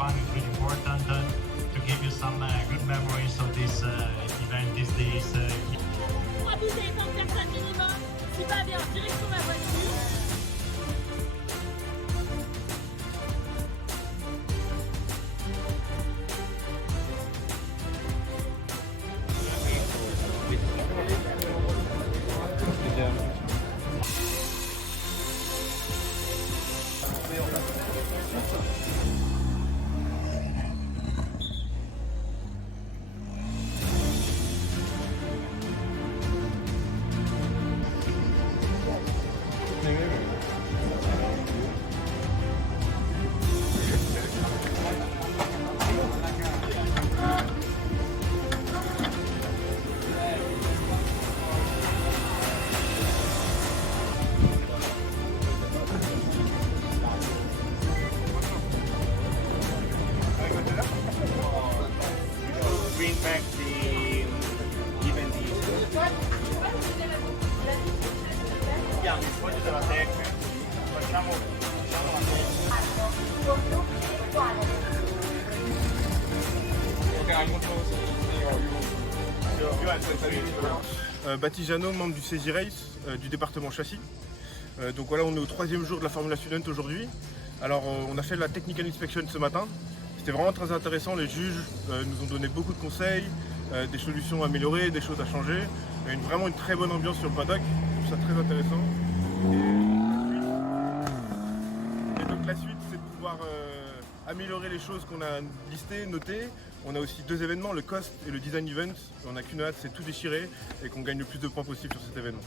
Fun is really important to give you some good memories of this event these days. 3 billets, 100 personnes minimum. Si pas bien, direction la voiture. Bring back the event. Abbiamo il foglio della tech, facciamo la Baptiste Jeannot, membre du CZ Race, du département châssis. Donc voilà, on est au 3e jour de la Formula Student aujourd'hui. Alors on a fait la Technical Inspection ce matin. C'était vraiment très intéressant, les juges nous ont donné beaucoup de conseils, des solutions améliorées, des choses à changer. Il y a vraiment une très bonne ambiance sur le paddock, je trouve ça très intéressant. Et donc la suite, c'est de pouvoir améliorer les choses qu'on a listées, notées. On a aussi 2 événements, le Coast et le Design Event. On n'a qu'une hâte, c'est tout déchirer et qu'on gagne le plus de points possible sur cet événement.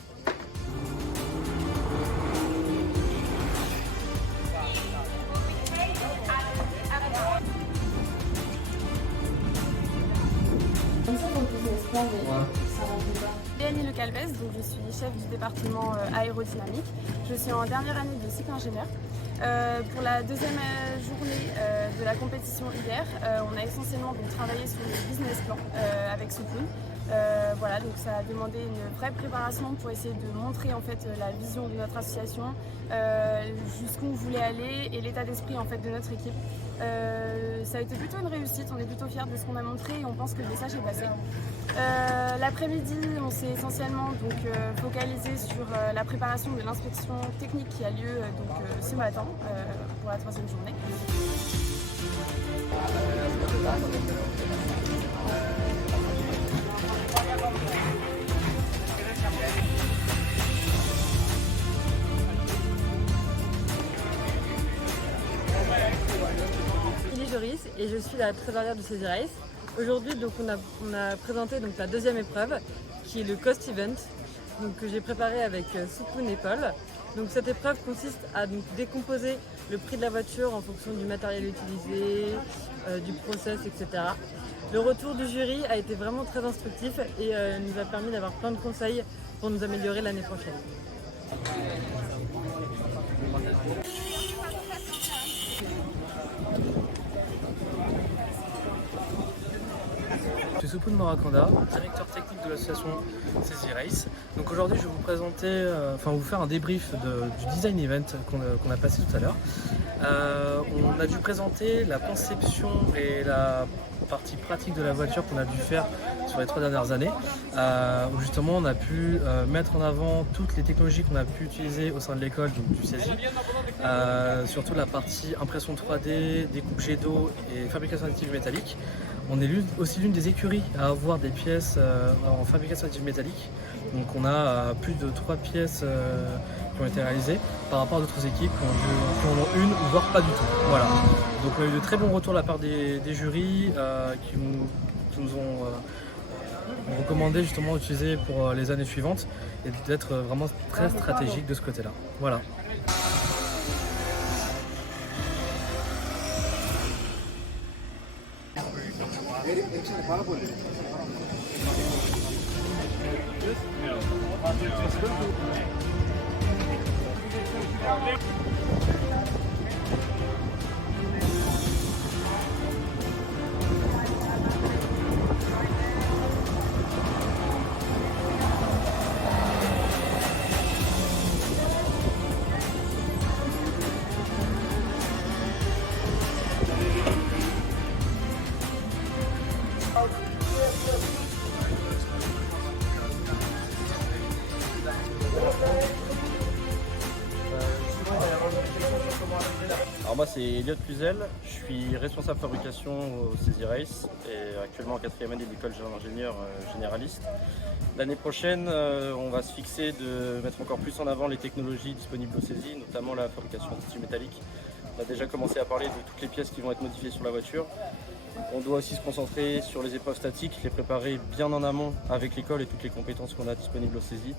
Léanie Le Calvez, donc je suis chef du département aérodynamique. Je suis en dernière année de cycle ingénieur. Pour la 2e journée de la compétition hier, on a essentiellement donc, travaillé sur le business plan avec Soupoun. Voilà, donc ça a demandé une vraie préparation pour essayer de montrer en fait la vision de notre association, jusqu'où on voulait aller et l'état d'esprit en fait de notre équipe. Ça a été plutôt une réussite, on est plutôt fiers de ce qu'on a montré et on pense que le message est passé. L'après-midi, on s'est essentiellement donc, focalisé sur la préparation de l'inspection technique qui a lieu donc, ce matin pour la 3e journée. Et je suis la trésorière du CZ Race. Aujourd'hui, donc, on a présenté donc, la 2e épreuve qui est le Coast Event donc, que j'ai préparé avec Soupoun et Paul. Donc, cette épreuve consiste à donc, décomposer le prix de la voiture en fonction du matériel utilisé, du process, etc. Le retour du jury a été vraiment très instructif et nous a permis d'avoir plein de conseils pour nous améliorer l'année prochaine. Je suis Soupoun Morakanda, directeur technique de l'association CZ Race. Donc aujourd'hui je vais vous présenter, vous faire un débrief du design event qu'on a passé tout à l'heure. On a dû présenter la conception et la partie pratique de la voiture qu'on a dû faire sur les 3 dernières années, où justement on a pu mettre en avant toutes les technologies qu'on a pu utiliser au sein de l'école, donc du CZ, surtout la partie impression 3D, découpe jet d'eau et fabrication additive métallique. On est aussi l'une des écuries à avoir des pièces en fabrication additive métallique. Donc on a plus de 3 pièces qui ont été réalisées par rapport à d'autres équipes qui en ont une ou voire pas du tout. Voilà. Donc on a eu de très bons retours de la part des jurys qui nous ont recommandé justement d'utiliser pour les années suivantes et d'être vraiment très stratégique de ce côté-là. Voilà. Alors moi c'est Elliot Cluzel, je suis responsable fabrication au CZ Race et actuellement en 4e année de l'école d'ingénieur généraliste. L'année prochaine on va se fixer de mettre encore plus en avant les technologies disponibles au CZ, notamment la fabrication de tissu métallique. On a déjà commencé à parler de toutes les pièces qui vont être modifiées sur la voiture. On doit aussi se concentrer sur les épreuves statiques, les préparer bien en amont avec l'école et toutes les compétences qu'on a disponibles au CZ.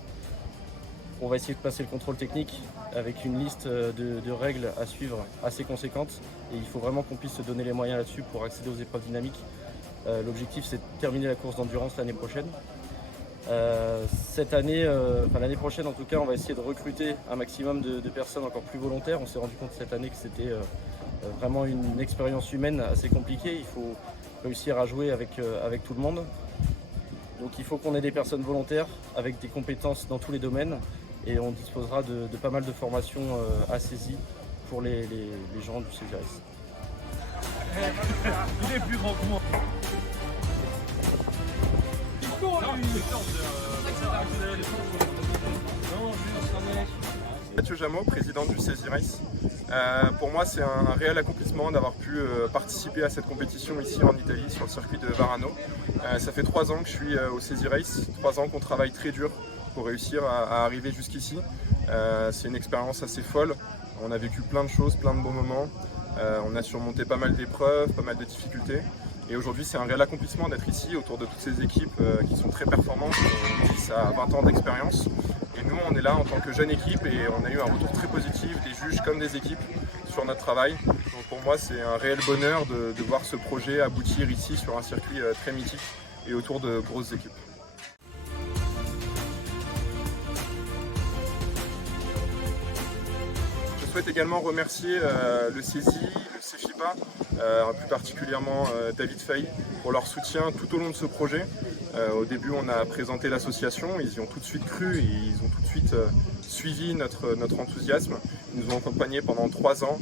On va essayer de passer le contrôle technique avec une liste de règles à suivre assez conséquente et il faut vraiment qu'on puisse se donner les moyens là-dessus pour accéder aux épreuves dynamiques. L'objectif c'est de terminer la course d'endurance l'année prochaine. L'année prochaine en tout cas, on va essayer de recruter un maximum de personnes encore plus volontaires. On s'est rendu compte cette année que c'était vraiment une expérience humaine assez compliquée. Il faut réussir à jouer avec tout le monde. Donc il faut qu'on ait des personnes volontaires avec des compétences dans tous les domaines et on disposera de pas mal de formations à saisie pour les gens du CZ Race. Il est plus grand que moi. Mathieu Jameau, président du CZ Race. Pour moi, c'est un réel accomplissement d'avoir pu participer à cette compétition ici en Italie, sur le circuit de Varano. Ça fait 3 ans que je suis au CZ Race, 3 ans qu'on travaille très dur pour réussir à arriver jusqu'ici. C'est une expérience assez folle. On a vécu plein de choses, plein de bons moments. On a surmonté pas mal d'épreuves, pas mal de difficultés. Et aujourd'hui, c'est un réel accomplissement d'être ici autour de toutes ces équipes qui sont très performantes, qui ont 10 à 20 ans d'expérience. Et nous, on est là en tant que jeune équipe et on a eu un retour très positif des juges comme des équipes sur notre travail. Donc pour moi, c'est un réel bonheur de voir ce projet aboutir ici sur un circuit très mythique et autour de grosses équipes. Je souhaite également remercier le CESI, le CEFIPA, plus particulièrement David Fay pour leur soutien tout au long de ce projet. Au début, on a présenté l'association, ils y ont tout de suite cru et ils ont tout de suite suivi notre enthousiasme. Ils nous ont accompagnés pendant 3 ans,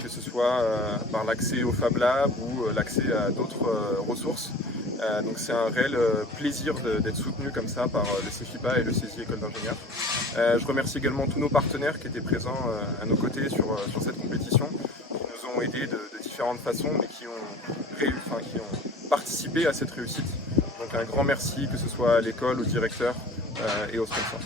que ce soit par l'accès au Fab Lab ou l'accès à d'autres ressources. Donc c'est un réel plaisir d'être soutenu comme ça par le CEFIPA et le CESI École d'ingénieurs. Je remercie également tous nos partenaires qui étaient présents à nos côtés sur cette compétition, qui nous ont aidés de différentes façons, mais qui ont participé à cette réussite. Donc un grand merci, que ce soit à l'école, au directeur et aux sponsors.